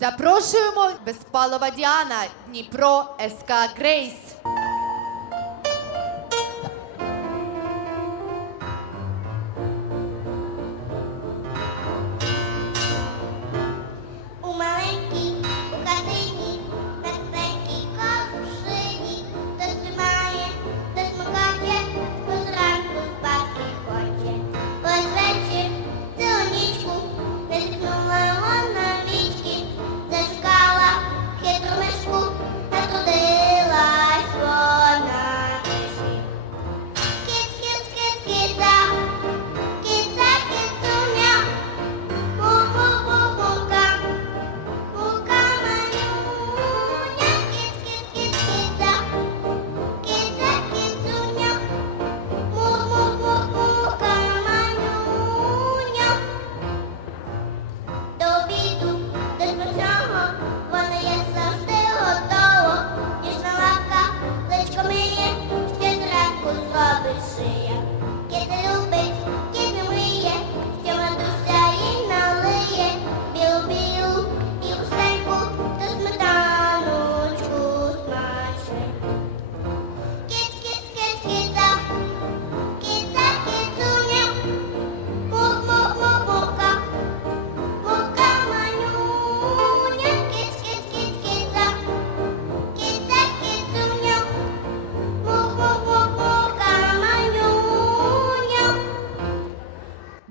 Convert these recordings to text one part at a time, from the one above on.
Запрошуємо Безпалова Діана, Дніпро, СК Грейс.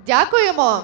Дякуємо.